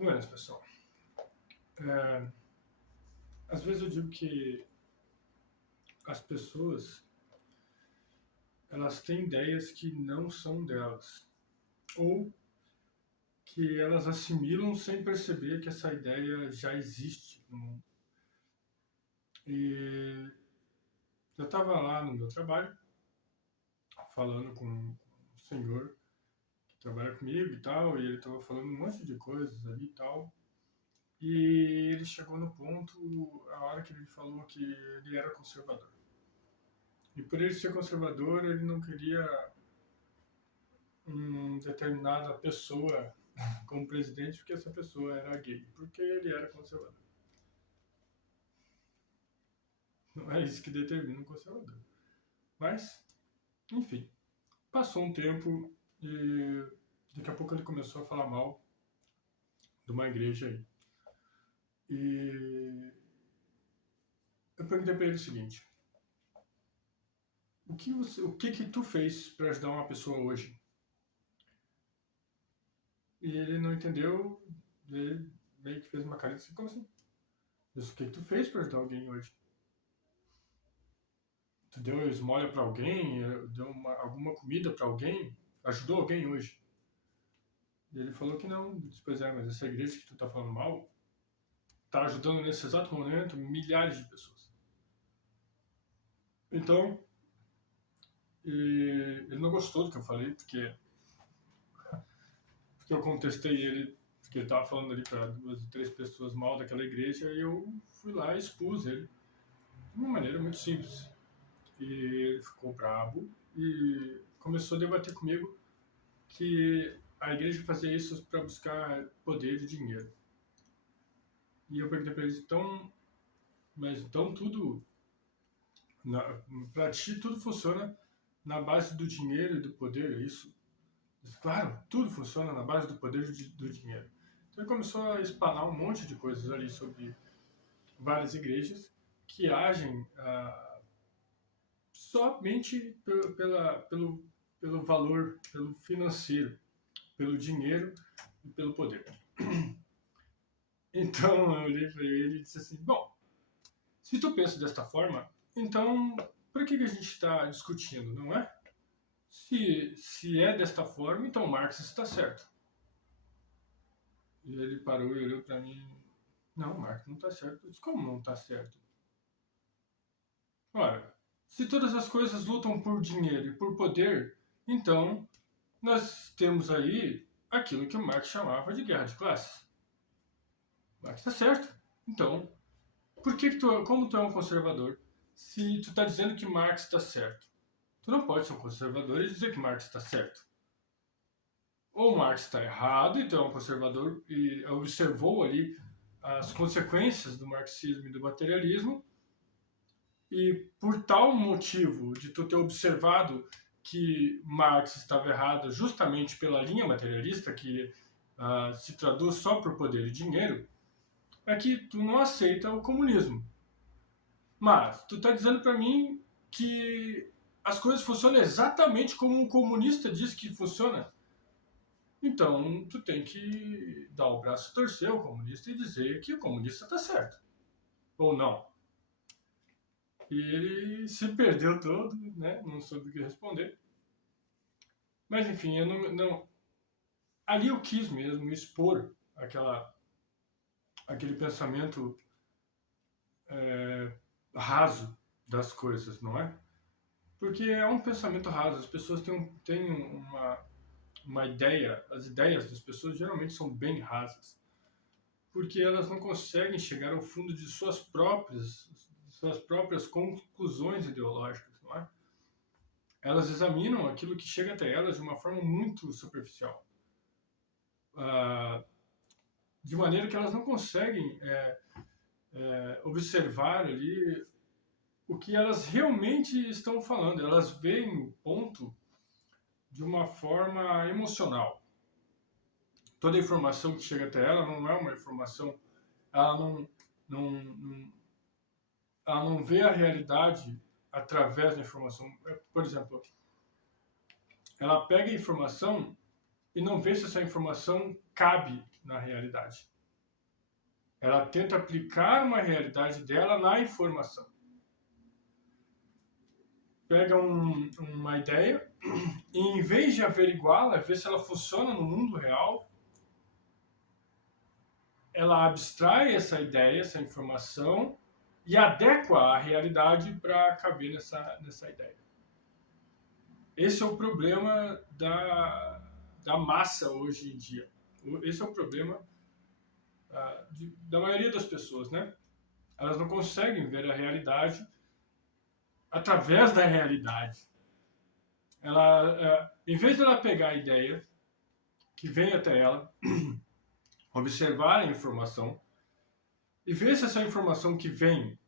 Buenas, pessoal. É, Às vezes eu digo que as pessoas elas têm ideias que não são delas, ou que elas assimilam sem perceber que essa ideia já existe no mundo. E eu estava lá no meu trabalho, falando com um senhor que trabalha comigo e tal, e ele estava falando um monte de coisas ali e tal. E ele chegou no ponto, a hora que ele falou que ele era conservador. E por ele ser conservador, ele não queria determinada pessoa como presidente porque essa pessoa era gay, porque ele era conservador. Não é isso que determina um conservador. Mas, enfim, passou um tempo e daqui a pouco ele começou a falar mal de uma igreja aí. E eu perguntei para ele o seguinte: o que tu fez para ajudar uma pessoa hoje? E ele não entendeu, ele meio que fez uma cara assim, como assim? O que tu fez para ajudar alguém hoje? Tu deu esmola para alguém? Deu alguma comida para alguém? Ajudou alguém hoje? E ele falou que não. Eu disse, pois é, mas essa igreja que tu tá falando mal tá ajudando nesse exato momento milhares de pessoas. Então, ele não gostou do que eu falei, porque eu contestei ele, porque ele tava falando ali para 2 ou 3 pessoas mal daquela igreja, e eu fui lá e expus ele de uma maneira muito simples. E ele ficou bravo e começou a debater comigo que a igreja fazia isso para buscar poder e dinheiro. E eu perguntei para eles, então, mas então tudo, para ti tudo funciona na base do dinheiro e do poder, é isso? Claro, tudo funciona na base do poder e do dinheiro. Então ele começou a espanar um monte de coisas ali sobre várias igrejas que agem somente pelo valor, pelo financeiro, pelo dinheiro e pelo poder. Então eu olhei para ele e disse assim, bom, se tu pensa desta forma, então por que a gente está discutindo, não é? Se é desta forma, então Marx está certo. E ele parou e olhou para mim, não, Marx não está certo. Eu disse, como não está certo? Ora, se todas as coisas lutam por dinheiro e por poder, então nós temos aí aquilo que o Marx chamava de guerra de classes. Marx está certo. Então, por que como tu é um conservador, se tu está dizendo que Marx está certo? Tu não pode ser um conservador e dizer que Marx está certo. Ou Marx está errado, então é um conservador e observou ali as consequências do marxismo e do materialismo, e por tal motivo de tu ter observado que Marx estava errado justamente pela linha materialista, que se traduz só por poder e dinheiro, é que tu não aceita o comunismo. Mas tu está dizendo para mim que as coisas funcionam exatamente como um comunista diz que funciona. Então tu tem que dar o braço a torcer ao comunista e dizer que o comunista está certo. Ou não. E ele se perdeu todo, né? Não soube o que responder. Mas enfim, eu não ali eu quis mesmo expor aquele pensamento raso das coisas, não é? Porque é um pensamento raso, as pessoas têm uma ideia, as ideias das pessoas geralmente são bem rasas, porque elas não conseguem chegar ao fundo de suas próprias conclusões ideológicas, não é? Elas examinam aquilo que chega até elas de uma forma muito superficial, de maneira que elas não conseguem observar ali o que elas realmente estão falando. Elas veem o ponto de uma forma emocional. Toda a informação que chega até ela não é uma informação, ela não, ela não vê a realidade através da informação. Por exemplo, ela pega a informação e não vê se essa informação cabe na realidade. Ela tenta aplicar uma realidade dela na informação. Pega uma ideia e, em vez de averiguá-la, ver se ela funciona no mundo real, ela abstrai essa ideia, essa informação, e adequa a realidade para caber nessa ideia. Esse é o problema da massa hoje em dia. Esse é o problema da maioria das pessoas, né? Elas não conseguem ver a realidade através da realidade. Em vez de ela pegar a ideia que vem até ela, observar a informação e ver se essa informação que vem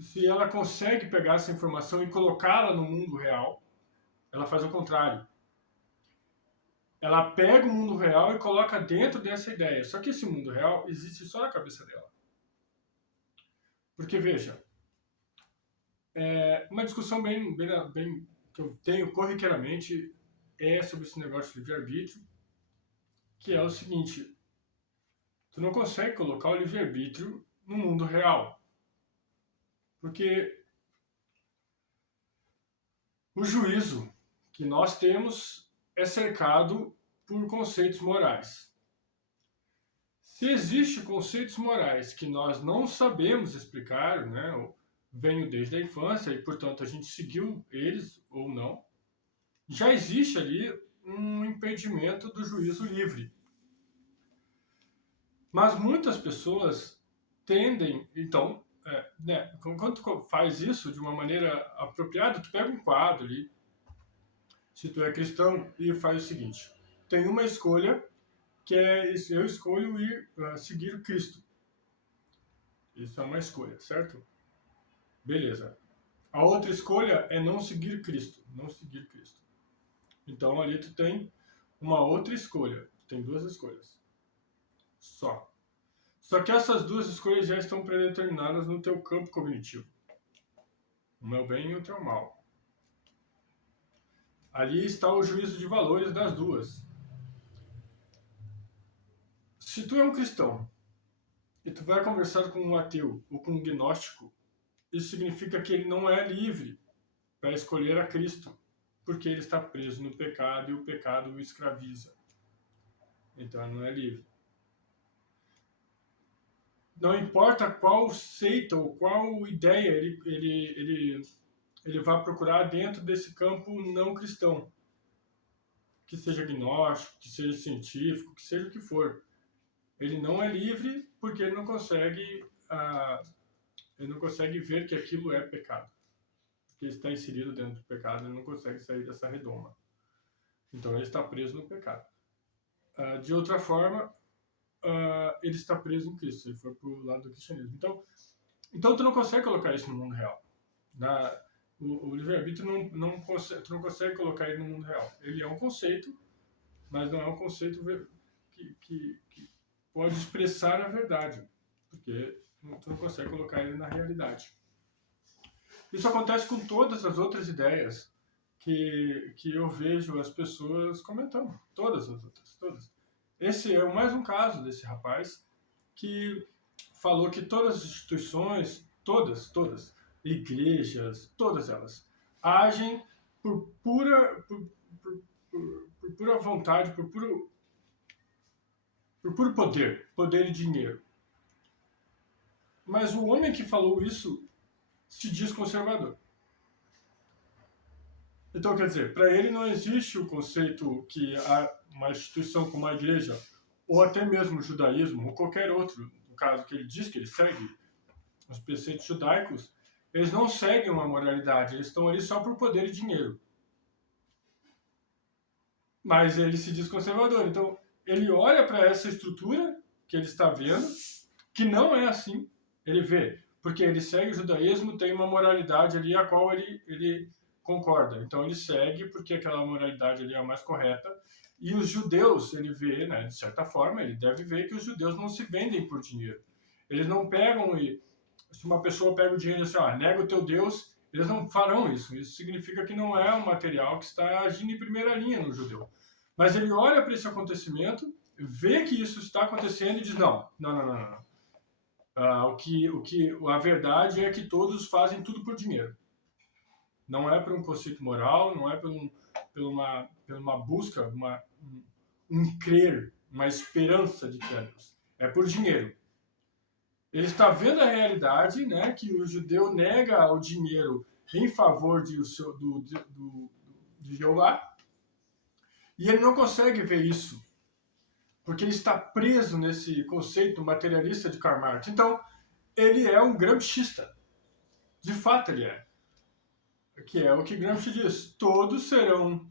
se ela consegue pegar essa informação e colocá-la no mundo real, ela faz o contrário. Ela pega o mundo real e coloca dentro dessa ideia. Só que esse mundo real existe só na cabeça dela. Porque, veja, uma discussão bem que eu tenho corriqueiramente é sobre esse negócio de livre-arbítrio, que é o seguinte: tu não consegue colocar o livre-arbítrio no mundo real. Porque o juízo que nós temos é cercado por conceitos morais. Se existem conceitos morais que nós não sabemos explicar, né, venho desde a infância e, portanto, a gente seguiu eles ou não, já existe ali um impedimento do juízo livre. Mas muitas pessoas tendem, então, quando tu faz isso de uma maneira apropriada, tu pega um quadro ali, se tu é cristão, e faz o seguinte: tem uma escolha que é eu escolho seguir Cristo. Isso é uma escolha, certo? Beleza. A outra escolha é não seguir Cristo, não seguir Cristo. Então ali tu tem uma outra escolha, tu tem duas escolhas. Só que essas duas escolhas já estão predeterminadas no teu campo cognitivo. O meu bem e o teu mal. Ali está o juízo de valores das duas. Se tu é um cristão e tu vai conversar com um ateu ou com um gnóstico, isso significa que ele não é livre para escolher a Cristo, porque ele está preso no pecado e o pecado o escraviza. Então ele não é livre. Não importa qual seita ou qual ideia ele vai procurar dentro desse campo não cristão. Que seja gnóstico, que seja científico, que seja o que for. Ele não é livre porque ele não consegue ver que aquilo é pecado. Porque ele está inserido dentro do pecado, ele não consegue sair dessa redoma. Então ele está preso no pecado. De outra forma, ele está preso em Cristo, ele foi para o lado do cristianismo. Então tu não consegue colocar isso no mundo real. O livre-arbítrio tu não consegue colocar ele no mundo real. Ele é um conceito, mas não é um conceito que pode expressar a verdade, porque tu não consegue colocar ele na realidade. Isso acontece com todas as outras ideias que eu vejo as pessoas comentando. Todas as outras, todas. Esse é mais um caso desse rapaz que falou que todas as instituições, todas, igrejas, todas elas, agem por pura vontade, por puro poder e dinheiro. Mas o homem que falou isso se diz conservador. Então, quer dizer, para ele não existe o conceito que uma instituição como a igreja, ou até mesmo o judaísmo, ou qualquer outro, no caso que ele diz que ele segue, os preceitos judaicos, eles não seguem uma moralidade, eles estão ali só por poder e dinheiro. Mas ele se diz conservador. Então, ele olha para essa estrutura que ele está vendo, que não é assim. Ele vê, porque ele segue o judaísmo, tem uma moralidade ali a qual ele concorda. Então, ele segue porque aquela moralidade ali é a mais correta. E os judeus, ele vê, né, de certa forma, ele deve ver que os judeus não se vendem por dinheiro. Eles não pegam e... Se uma pessoa pega o dinheiro e diz assim, nega o teu Deus Eles não farão isso. Isso significa que não é um material que está agindo em primeira linha no judeu. Mas ele olha para esse acontecimento, vê que isso está acontecendo e diz, não. A verdade é que todos fazem tudo por dinheiro. Não é por um conceito moral, não é por uma busca, um crer, uma esperança de que é Deus. É por dinheiro. Ele está vendo a realidade, né, que o judeu nega o dinheiro em favor de Jeová, e ele não consegue ver isso, porque ele está preso nesse conceito materialista de Karl Marx. Então, ele é um gramscista. De fato, ele é. Que é o que Gramsci diz. Todos serão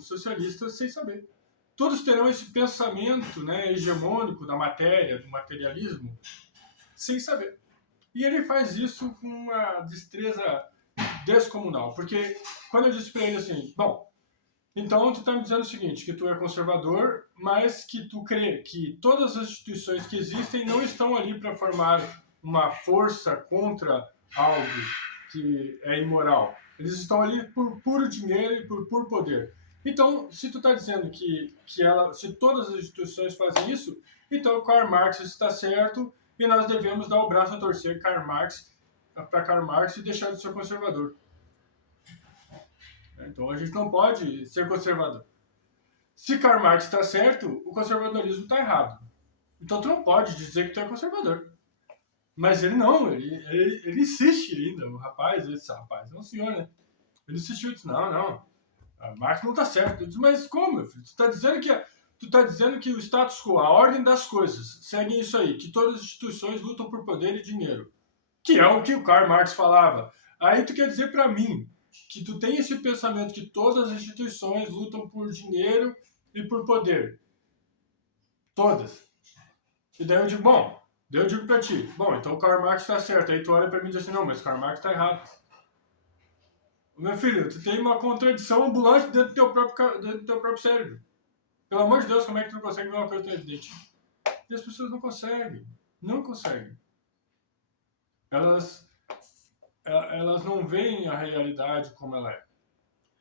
socialistas sem saber. Todos terão esse pensamento, né, hegemônico da matéria, do materialismo, sem saber. E ele faz isso com uma destreza descomunal. Porque quando eu disse para ele assim, bom, então tu está me dizendo o seguinte, que tu é conservador, mas que tu crê que todas as instituições que existem não estão ali para formar uma força contra algo que é imoral. Eles estão ali por puro dinheiro e por puro poder. Então, se tu está dizendo se todas as instituições fazem isso, então Karl Marx está certo e nós devemos dar o braço a torcer para Karl Marx e deixar de ser conservador. Então a gente não pode ser conservador. Se Karl Marx está certo, o conservadorismo está errado. Então tu não pode dizer que tu é conservador. Mas ele não, ele insiste ainda. O rapaz, esse rapaz, é um senhor, né? Ele insistiu e disse, não, Marx não está certo. Eu disse, mas como, meu filho? Tu está dizendo que o status quo, a ordem das coisas, segue isso aí, que todas as instituições lutam por poder e dinheiro. Que é o que o Karl Marx falava. Aí tu quer dizer para mim que tu tem esse pensamento que todas as instituições lutam por dinheiro e por poder. Todas. E daí eu digo, para ti, então o Karl Marx está certo. Aí tu olha para mim e diz assim, não, mas o Karl Marx está errado. Meu filho, tu tem uma contradição ambulante dentro do teu próprio cérebro. Pelo amor de Deus, como é que tu não consegue ver uma coisa tão evidente? E as pessoas não conseguem. Não conseguem. Elas não veem a realidade como ela é.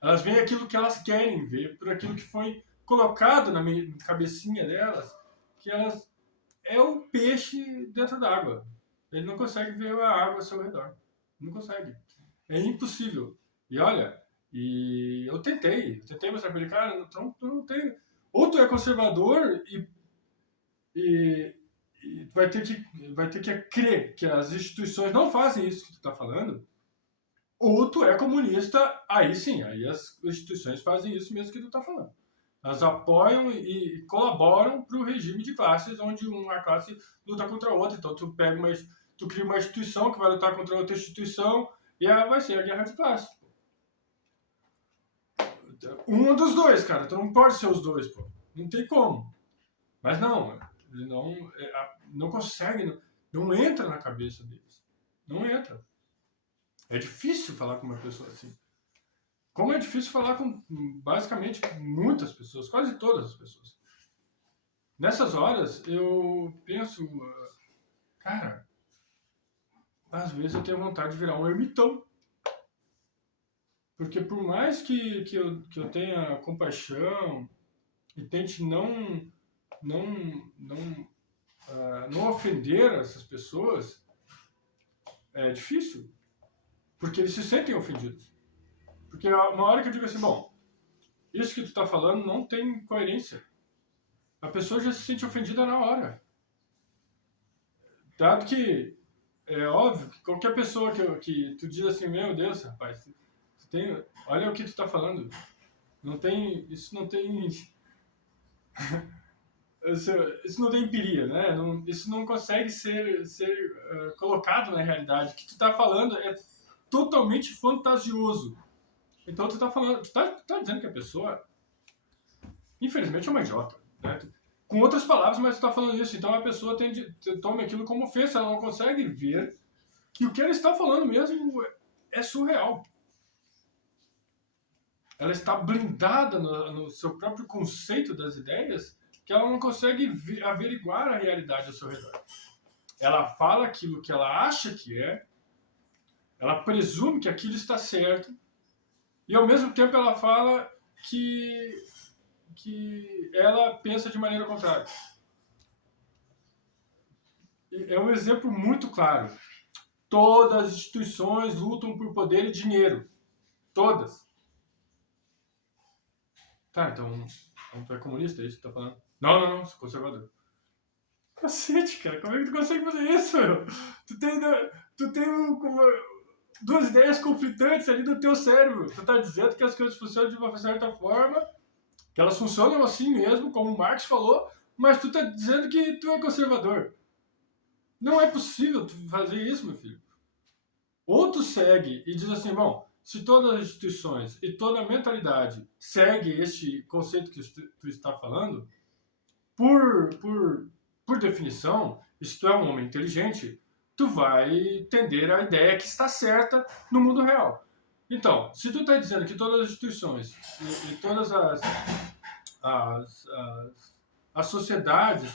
Elas veem aquilo que elas querem ver, por aquilo que foi colocado na cabecinha delas, que elas é o peixe dentro d'água. Ele não consegue ver a água ao seu redor. Não consegue. É impossível. E olha, eu tentei mostrar para ele, cara, tu não tem. Ou tu é conservador e vai ter que crer que as instituições não fazem isso que tu está falando, ou tu é comunista, aí sim, aí as instituições fazem isso mesmo que tu está falando. Elas apoiam e colaboram para o regime de classes, onde uma classe luta contra a outra. Então tu cria uma instituição que vai lutar contra outra instituição e aí vai ser a guerra de classes. Um dos dois, cara. Tu não pode ser os dois, pô. Não tem como. Mas não, ele não consegue, não entra na cabeça deles. Não entra. É difícil falar com uma pessoa assim. Como é difícil falar com, basicamente, muitas pessoas, quase todas as pessoas. Nessas horas, eu penso, cara, às vezes eu tenho vontade de virar um ermitão. Porque por mais que eu tenha compaixão e tente não ofender essas pessoas, é difícil. Porque eles se sentem ofendidos. Porque uma hora que eu digo assim, isso que tu tá falando não tem coerência. A pessoa já se sente ofendida na hora. Dado que é óbvio que qualquer pessoa que tu diz assim, meu Deus, rapaz, olha o que tu tá falando. Isso não tem isso não tem empiria, né? Isso não consegue ser colocado na realidade. O que tu tá falando é totalmente fantasioso. Então tu tá dizendo que a pessoa, infelizmente, é uma idiota, né? Com outras palavras, mas tu tá falando isso. Então a pessoa toma aquilo como ofensa, ela não consegue ver que o que ela está falando mesmo é surreal. Ela está blindada no seu próprio conceito das ideias, que ela não consegue averiguar a realidade ao seu redor. Ela fala aquilo que ela acha que é, Ela presume que aquilo está certo e, ao mesmo tempo, ela fala que ela pensa de maneira contrária. É um exemplo muito claro. Todas as instituições lutam por poder e dinheiro. Todas. Tá, então tu é comunista, é isso que tu tá falando? Não, sou conservador. Cacete, cara, como é que tu consegue fazer isso, meu? Tu tem duas ideias conflitantes ali no teu cérebro. Tu tá dizendo que as coisas funcionam de uma certa forma, que elas funcionam assim mesmo, como o Marx falou, mas tu tá dizendo que tu é conservador. Não é possível tu fazer isso, meu filho. Ou tu segue e diz assim, bom, se todas as instituições e toda a mentalidade segue este conceito que tu está falando, por definição, se tu é um homem inteligente, tu vai tender a ideia que está certa no mundo real. Então, se tu está dizendo que todas as instituições e todas as sociedades,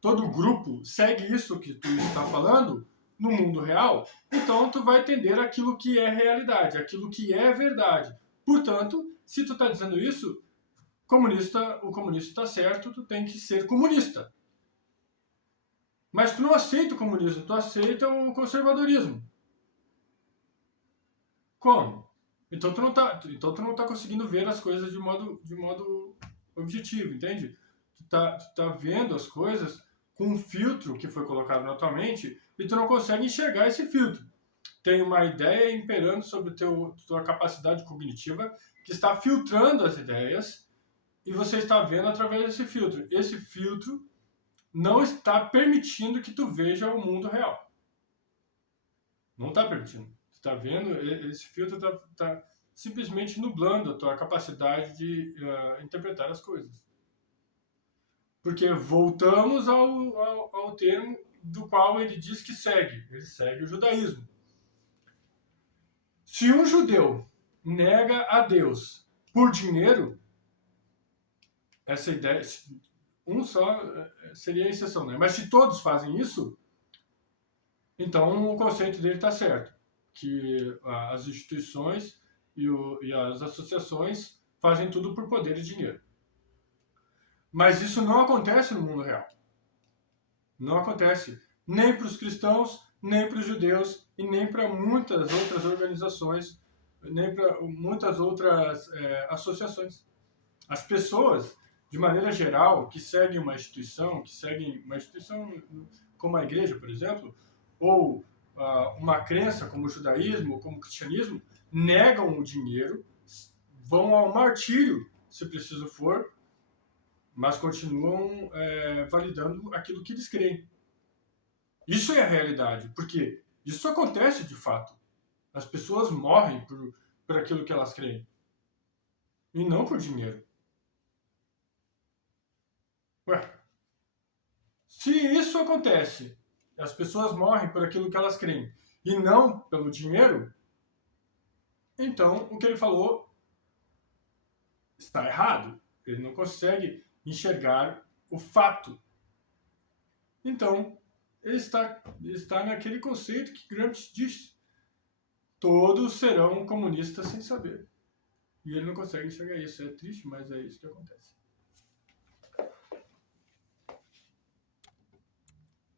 todo grupo segue isso que tu está falando no mundo real, então tu vai tender aquilo que é realidade, aquilo que é verdade. Portanto, se tu está dizendo isso, o comunista está certo, tu tem que ser comunista. Mas tu não aceita o comunismo, tu aceita o conservadorismo. Como? Então tu não tá conseguindo ver as coisas de modo objetivo, entende? Tu tá vendo as coisas com um filtro que foi colocado na tua mente e tu não consegue enxergar esse filtro. Tem uma ideia imperando sobre tua capacidade cognitiva que está filtrando as ideias e você está vendo através desse filtro. Esse filtro não está permitindo que tu veja o mundo real. Não está permitindo. Tu está vendo? Esse filtro está simplesmente nublando a tua capacidade de interpretar as coisas. Porque voltamos ao termo do qual ele diz que segue. Ele segue o judaísmo. Se um judeu nega a Deus por dinheiro, essa ideia, um só seria a exceção, né? Mas se todos fazem isso, então o conceito dele está certo, que as instituições e as associações fazem tudo por poder e dinheiro. Mas isso não acontece no mundo real. Não acontece nem para os cristãos, nem para os judeus e nem para muitas outras organizações, nem para muitas outras associações. As pessoas, de maneira geral, que seguem uma instituição como a igreja, por exemplo, ou uma crença como o judaísmo ou como o cristianismo, negam o dinheiro, vão ao martírio, se preciso for, mas continuam validando aquilo que eles creem. Isso é a realidade, porque isso acontece de fato. As pessoas morrem por aquilo que elas creem, e não por dinheiro. Ué, se isso acontece, as pessoas morrem por aquilo que elas creem e não pelo dinheiro, então o que ele falou está errado. Ele não consegue enxergar o fato. Então, ele está naquele conceito que Gramsci diz: todos serão comunistas sem saber. E ele não consegue enxergar isso. É triste, mas é isso que acontece.